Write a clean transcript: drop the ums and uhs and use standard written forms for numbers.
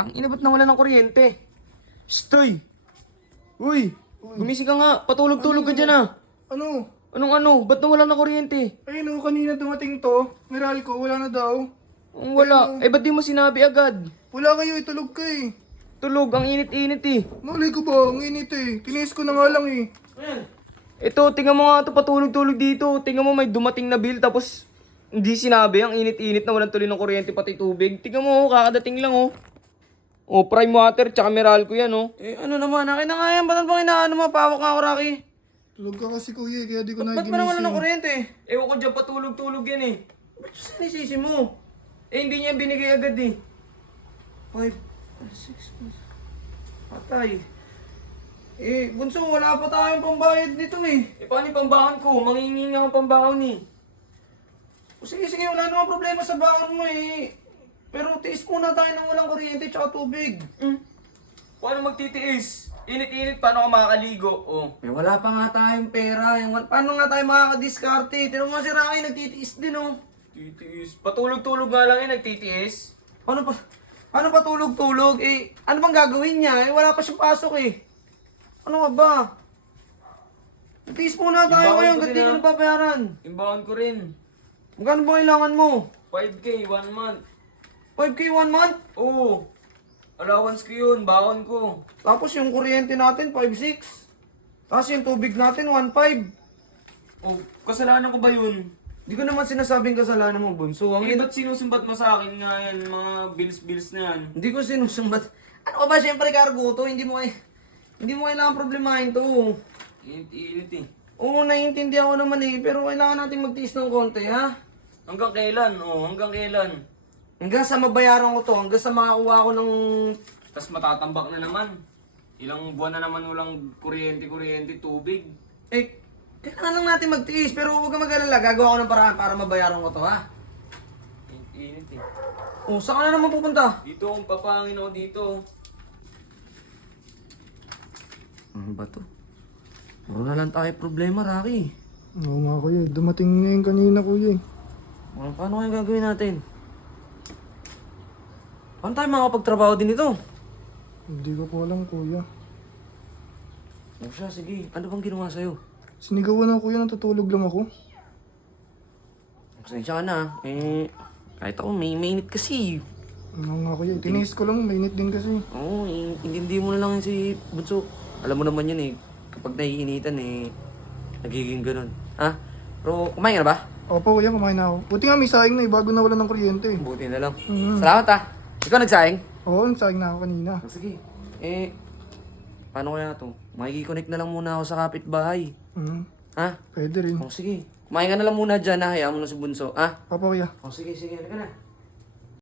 Tangina, ba't nawala ng kuryente? Stoy! Uy! Gumising ka nga, patulog-tulog ka dyan ah. Ano? Anong ano? Ba't nawala ng kuryente? Ayun oh, kanina dumating to. Meral ko, wala na daw. Wala. Eh, ba't di mo sinabi agad? Wala kayo, itulog ka eh. Tulog, ang init-init eh. Malay ko ba, ang init eh. Tinis ko na nga lang eh. Ito, tingnan mo nga ito, patulog-tulog dito. Tingnan mo, may dumating na bill, tapos hindi sinabi, ang init-init na walang tuloy ng kuryente pati tubig. Tingnan mo, kakadating lang oh. Oh, prime water, tsaka Meralco yan oh. Eh, ano naman, akin na nga yan, ba't bang inaano mo? Pawak nga ako, Rocky. Tulog ka kasi kuya, kaya di ko na Ba't ba naman ng ginising. kuryente? Ewan ko dyan, patulog-tulog yan eh. Ba't sinisisi mo? Eh, hindi niya binigay agad eh. 5, 6, patay. Eh, bunso, wala pa tayong pambayad nito eh. Eh, paano yung pambaon ko? Mangingi nga ang pambaon eh. O sige, sige, wala namang problema sa baon mo eh. Pero tiis muna tayo ng walang kuryente tsaka tubig. Paano magtitiis? Init-init, paano ka makakaligo? Oh. Eh, wala pa nga tayong pera. Paano nga tayo makakadiskarte? Tinan mo si Rocky, nagtitiis din oh. Titiis? Patulog-tulog nga lang eh, nagtitiis. Paano pa tulog-tulog? Eh, ano bang gagawin niya? Eh, wala pa siyang pasok eh. Ano nga ba? Nagtiis muna tayo ngayon, gati ko na papayaran. Imbahan ko rin. Magkano ba kailangan mo? 5K, 1 month. 5K 1 month? Oo. Allowance ko yun, baon ko. Tapos yung kuryente natin, 5-6. Tapos yung tubig natin, 1-5. Oh, kasalanan ko ba yun? Di ko naman sinasabing kasalanan mo, Bunso. Ba't sinusumbat mo sa akin nga yan, mga bills-bills na yan? Hindi ko sinusumbat. Ano ka ba, syempre cargo to, hindi mo kailangan problemahin to. Init eh. Oo, naiintindihan ko naman eh, pero kailangan natin magtiis ng konti, ha? Hanggang kailan? Oh, hanggang kailan? Hanggang sa mabayaran ko to, hanggang sa makakuha ko ng... Tapos matatambak na naman. Ilang buwan na naman walang kuryente, tubig. Eh, kailangan lang natin magtiis, pero huwag kang mag-alala, gagawa ko ng paraan para mabayaran ko to, ha? Init eh. Oh, saan ka na naman pupunta? Dito, papangin ako dito. Ano ba to? Meron na lang tayo problema, Rocky. Oo nga kuya, dumating na yung kanina kuya eh. Paano kaya gagawin natin? Paano tayo makapagtrabaho din ito? Hindi ko po alam kuya. O siya, sige. Ano bang ginawa sa'yo? Sinigawan na kuya, natutulog lang ako. Pasensya ka na. Eh, kahit ako may mainit kasi. Oo nga kuya, tinis ko lang, mainit din kasi. Oo, hindi mo na lang yun si Bunso. Alam mo naman yun eh. Kapag naiinitan eh, nagiging ganun. Ha? Pero kumain ka na ba? Opo kuya, kumain na ako. Buti nga may saing na eh, bago nawala ng kuryente. Buti na lang. Mhm. Salamat ha. Ikaw nagsaing? Oo, nagsaing na ako kanina. Sige. Eh, paano kaya to? Makikiconnect na lang muna ako sa kapitbahay. Pwede rin. O sige. Kumain ka na lang muna dyan ha. Hayaan mo na si Bunso. Ha? Opo kuya. O sige, halika na.